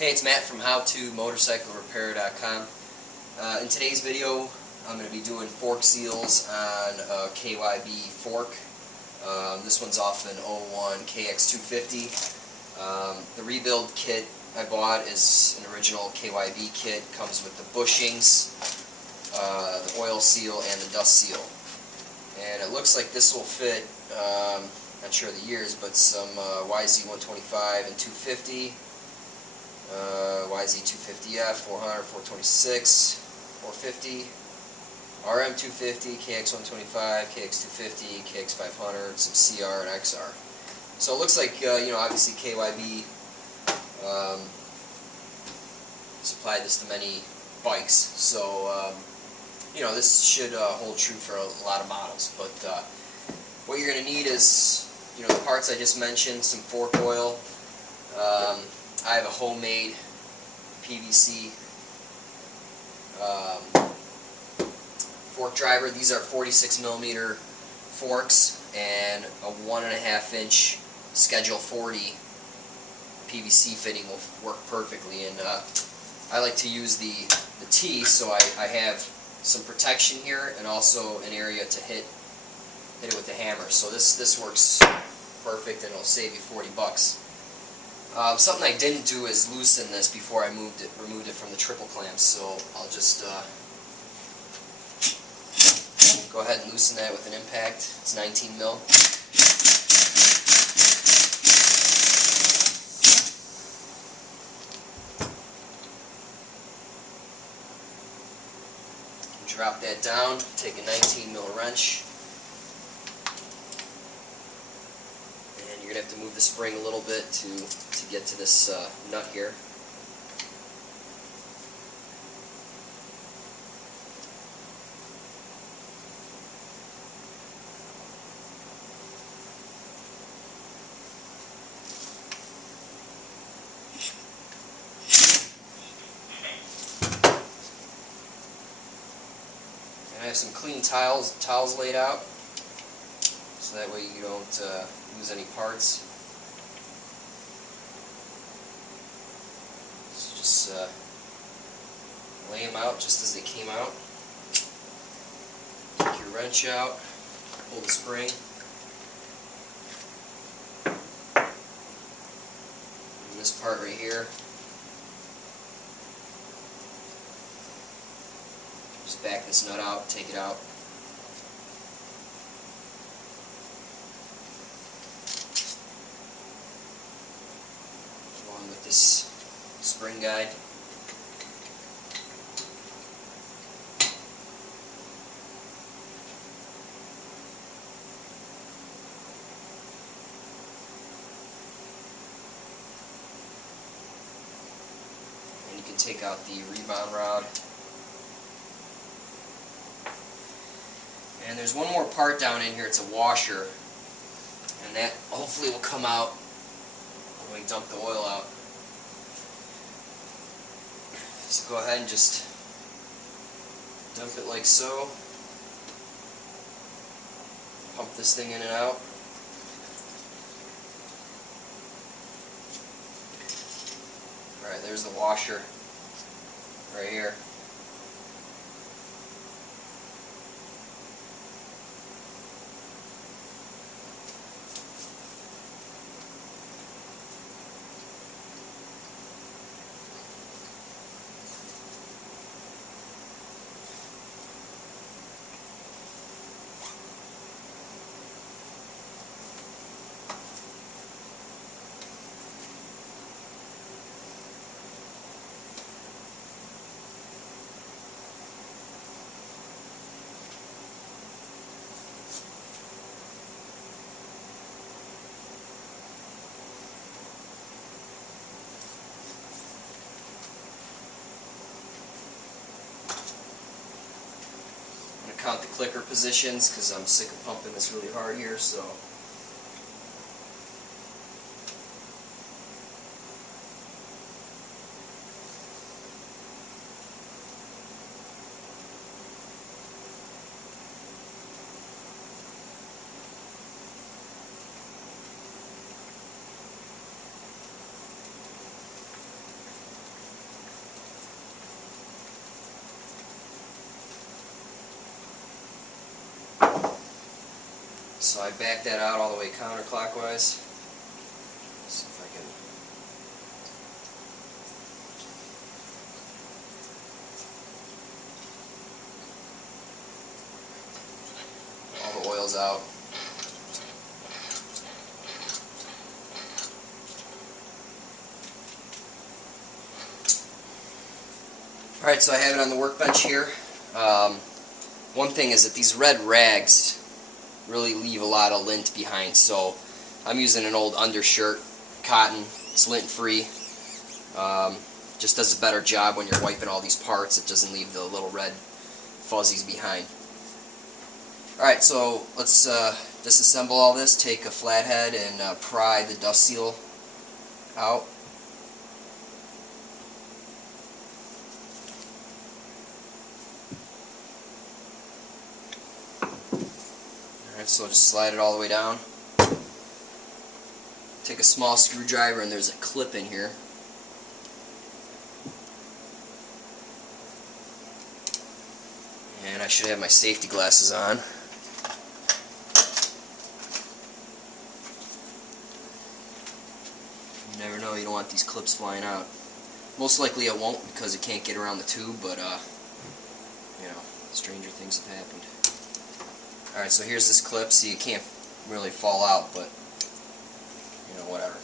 Hey, it's Matt from HowToMotorcycleRepair.com. In today's video, I'm going to be doing fork seals on a KYB fork. This one's off an 01 KX250. The rebuild kit I bought is an original KYB kit. Comes with the bushings, the oil seal, and the dust seal. And it looks like this will fit, not sure of the years, but some YZ125 and 250. YZ250F, 400, 426, 450, RM250, KX125, KX250, KX500, some CR and XR. So it looks like, obviously KYB supplied this to many bikes. So, this should hold true for a lot of models. But what you're going to need is, the parts I just mentioned, some fork oil. I have a homemade PVC fork driver. These are 46mm forks, and a 1.5-inch Schedule 40 PVC fitting will work perfectly. And I like to use the T, so I have some protection here and also an area to hit it with the hammer. So this works perfect, and it'll save you $40. Something I didn't do is loosen this before I removed it from the triple clamps, so I'll just go ahead and loosen that with an impact. It's 19 mil. Drop that down, take a 19 mil wrench. You're going to have to move the spring a little bit to get to this nut here. And I have some clean towels laid out, so that way you don't lose any parts. So just lay them out just as they came out. Take your wrench out, pull the spring, and this part right here, just back this nut out, take it out. With this spring guide. And you can take out the rebound rod. And there's one more part down in here, it's a washer, and that hopefully will come out when we dump the oil out. So go ahead and just dump it like so. Pump this thing in and out. Alright, there's the washer right here. Count the clicker positions because I'm sick of pumping this really hard here. So So I back that out all the way counterclockwise. See if I can. All the oil's out. Alright, so I have it on the workbench here. One thing is that these red rags really leave a lot of lint behind, so I'm using an old undershirt, cotton. It's lint free. Just does a better job when you're wiping all these parts. It doesn't leave the little red fuzzies behind. Alright, so let's disassemble all this, take a flathead and pry the dust seal out. Alright, so just slide it all the way down. Take a small screwdriver, and there's a clip in here. And I should have my safety glasses on. You never know, you don't want these clips flying out. Most likely it won't because it can't get around the tube, but you know, stranger things have happened. Alright, so here's this clip. See, it can't really fall out, but you know, whatever.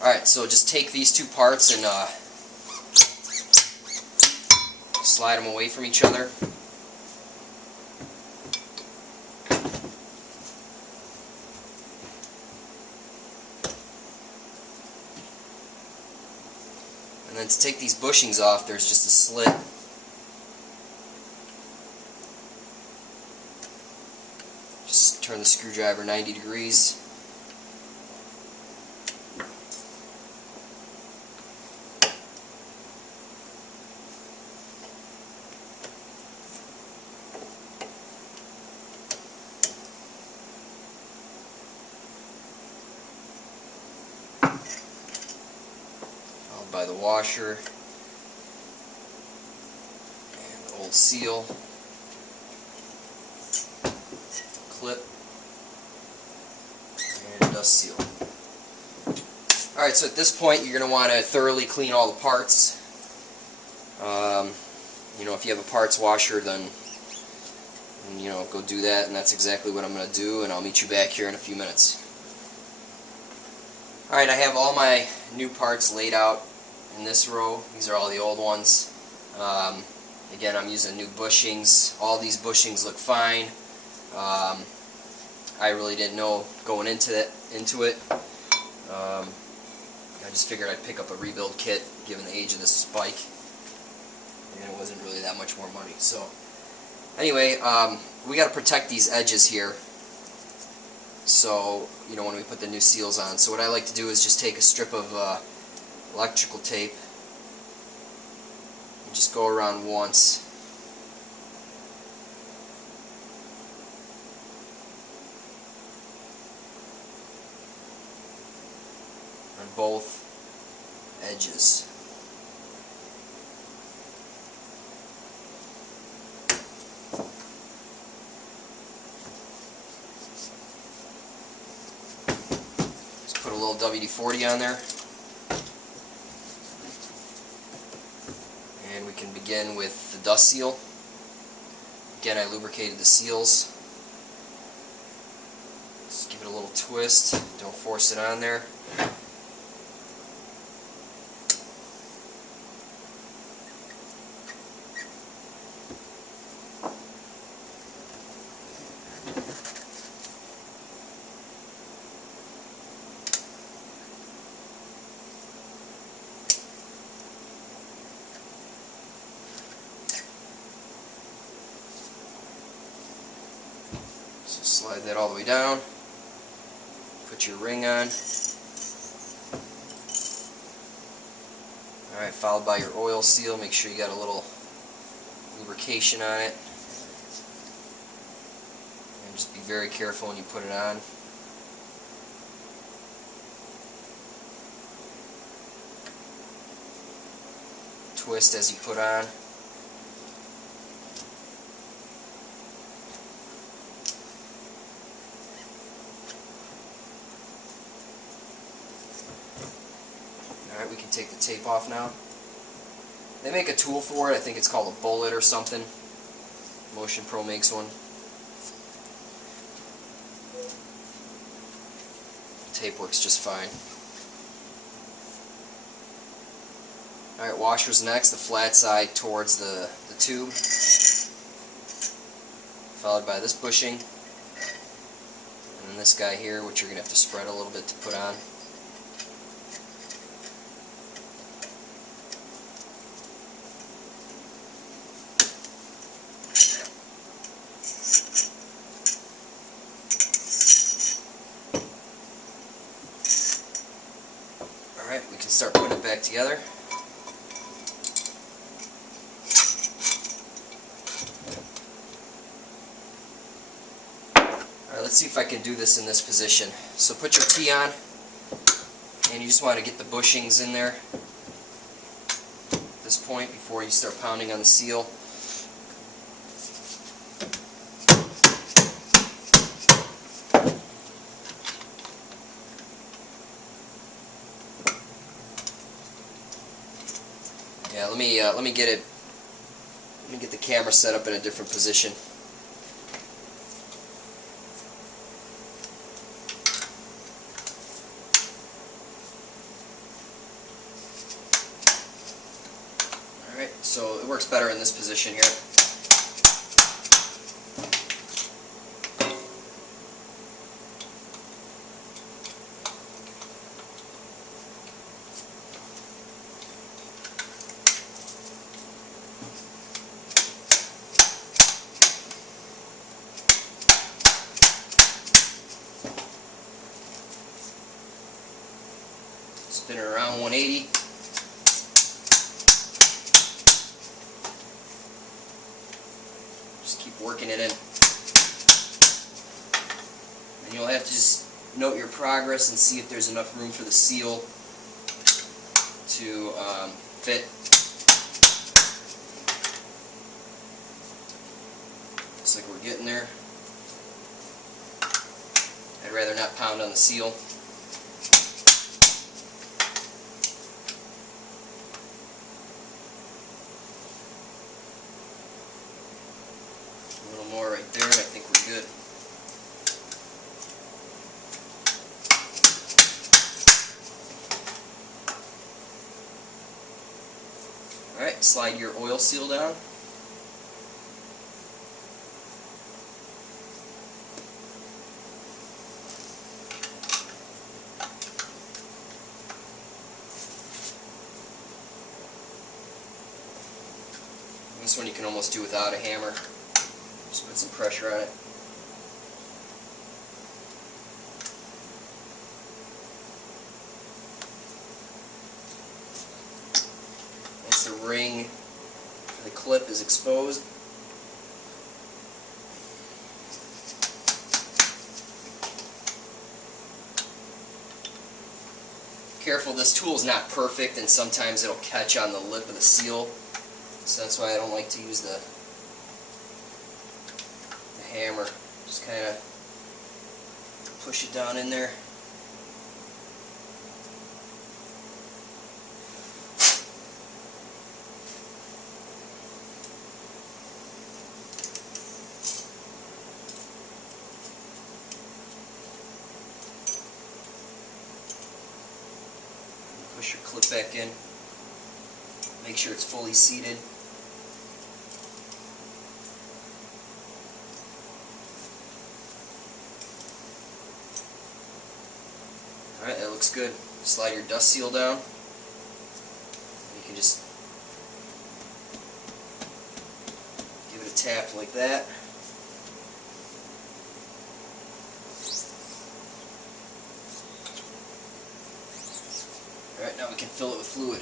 Alright, so just take these two parts and slide them away from each other. And then to take these bushings off, there's just a slit. Just turn the screwdriver 90 degrees. Followed by the washer and the old seal. Clip and dust seal. Alright, so at this point you're going to want to thoroughly clean all the parts. You know, if you have a parts washer, then you know, go do that, and that's exactly what I'm going to do, and I'll meet you back here in a few minutes. Alright, I have all my new parts laid out in this row. These are all the old ones. Again, I'm using new bushings. All these bushings look fine. I really didn't know going into it. I just figured I'd pick up a rebuild kit given the age of this spike, and it wasn't really that much more money. So anyway, we got to protect these edges here, so you know, when we put the new seals on. So what I like to do is just take a strip of electrical tape and just go around once. On both edges. Just put a little WD-40 on there, and we can begin with the dust seal. Again, I lubricated the seals. Just give it a little twist, don't force it on there. So slide that all the way down, put your ring on. Alright, followed by your oil seal. Make sure you got a little lubrication on it. And just be very careful when you put it on. Twist as you put on. Alright, we can take the tape off now. They make a tool for it. I think it's called a bullet or something. Motion Pro makes one. Tape works just fine. Alright, washer's next, the flat side towards the tube, followed by this bushing, and then this guy here, which you're going to have to spread a little bit to put on. Alright, we can start putting it back together. Alright, let's see if I can do this in this position. So put your key on, and you just want to get the bushings in there at this point before you start pounding on the seal. Yeah, let me get the camera set up in a different position. Alright, so it works better in this position here. Spin it around 180. Just keep working it in. And you'll have to just note your progress and see if there's enough room for the seal to fit. Looks like we're getting there. I'd rather not pound on the seal. More right there, and I think we're good. Alright, slide your oil seal down. This one you can almost do without a hammer. Just put some pressure on it. Once the ring for the clip is exposed, careful, this tool is not perfect and sometimes it'll catch on the lip of the seal, so that's why I don't like to use the hammer. Just kind of push it down in there. Push your clip back in. Make sure it's fully seated. Alright, that looks good. Slide your dust seal down. You can just give it a tap like that. Alright, now we can fill it with fluid.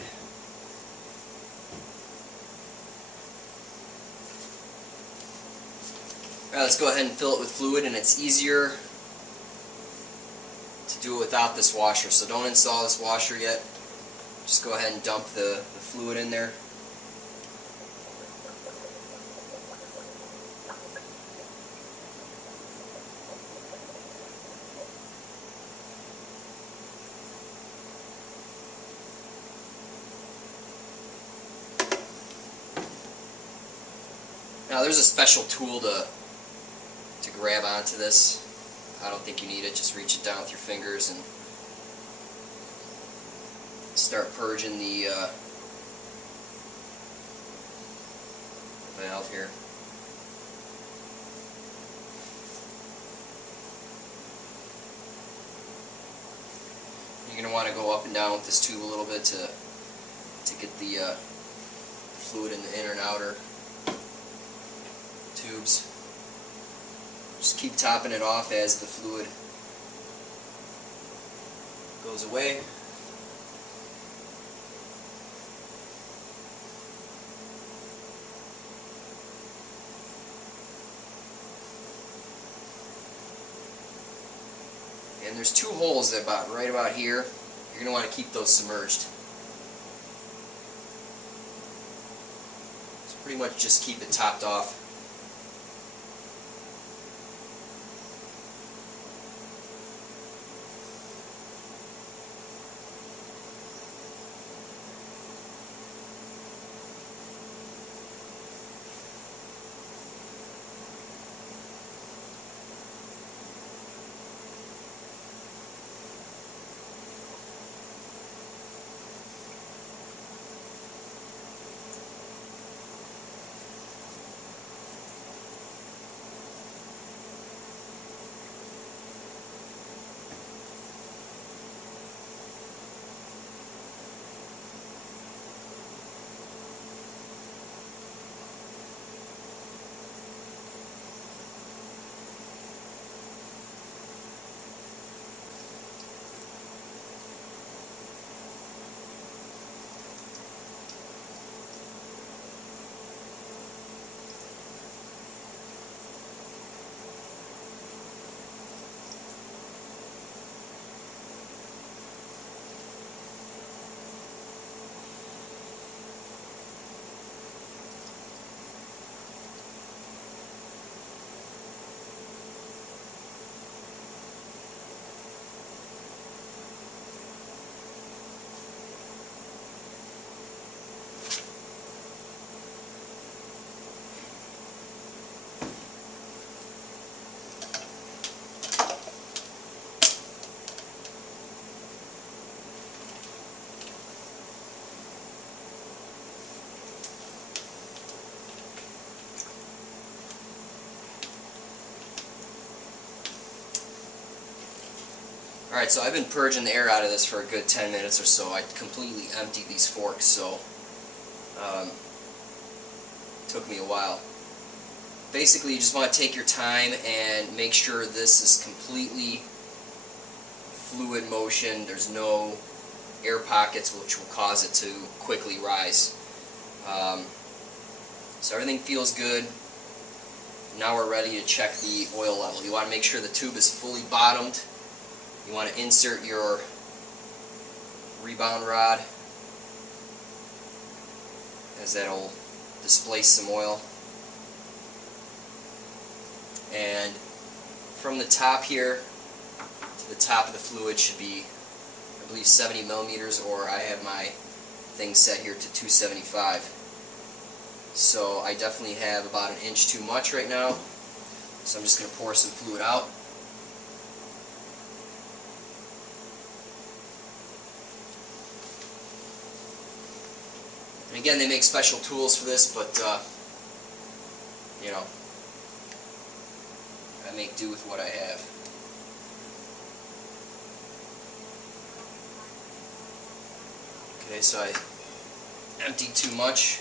Alright, let's go ahead and fill it with fluid, and it's easier to do it without this washer, so don't install this washer yet. Just go ahead and dump the fluid in there. Now there's a special tool to grab onto this. I don't think you need it. Just reach it down with your fingers and start purging the valve here. You're going to want to go up and down with this tube a little bit to get the fluid in the inner and outer tubes. Just keep topping it off as the fluid goes away. And there's two holes that right about here. You're going to want to keep those submerged. So pretty much just keep it topped off. Alright, so I've been purging the air out of this for a good 10 minutes or so. I completely emptied these forks, so it took me a while. Basically, you just want to take your time and make sure this is completely fluid motion. There's no air pockets which will cause it to quickly rise. So everything feels good. Now we're ready to check the oil level. You want to make sure the tube is fully bottomed. You want to insert your rebound rod, as that'll displace some oil. And from the top here to the top of the fluid should be, I believe, 70 millimeters, or I have my thing set here to 275. So I definitely have about an inch too much right now. So I'm just going to pour some fluid out. And again, they make special tools for this, but you know, I make do with what I have. Okay, so I emptied too much.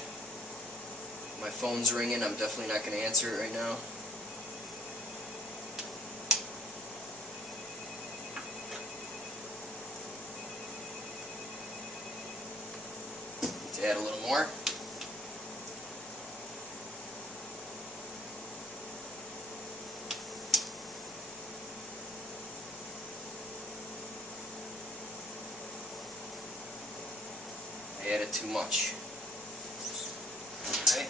My phone's ringing. I'm definitely not going to answer it right now. To add a little more. I added too much. Okay.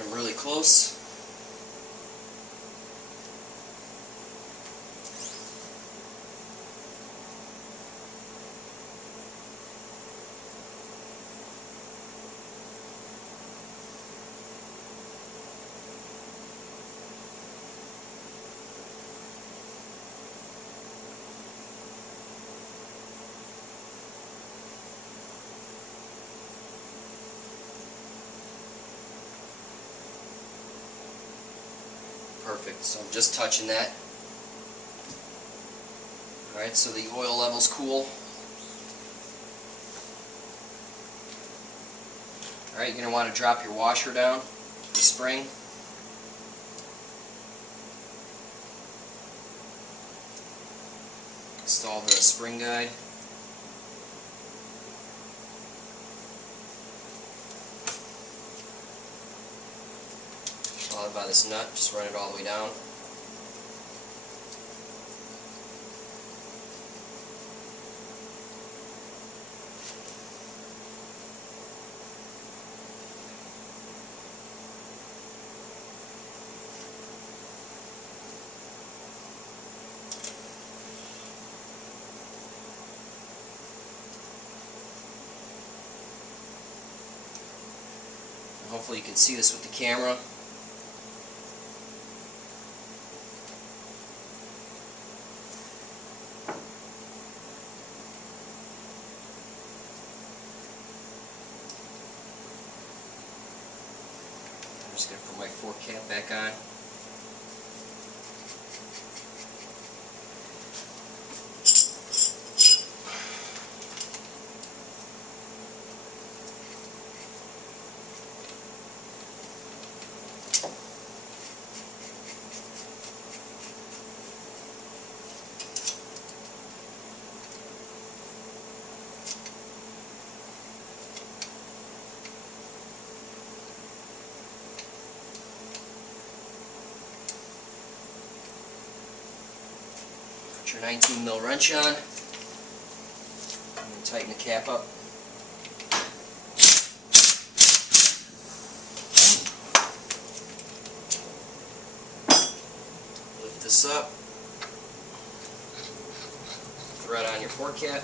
I'm really close. perfect. So I'm just touching that. Alright, so the oil level's cool. Alright, you're going to want to drop your washer down, the spring. Install the spring guide. Followed by this nut, just run it all the way down. Hopefully you can see this with the camera. I'm just going to put my fork cap back on. Put your 19 mil wrench on, and tighten the cap up. Lift this up, thread on your fork cap.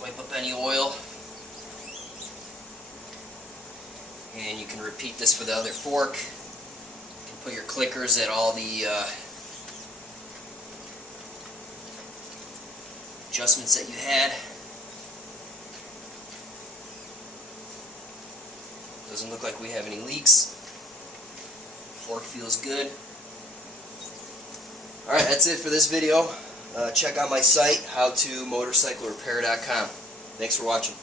Wipe up any oil, and you can repeat this for the other fork. You can put your clickers at all the adjustments that you had. Doesn't look like we have any leaks. Fork feels good. Alright, that's it for this video. Check out my site, howtomotorcyclerepair.com. Thanks for watching.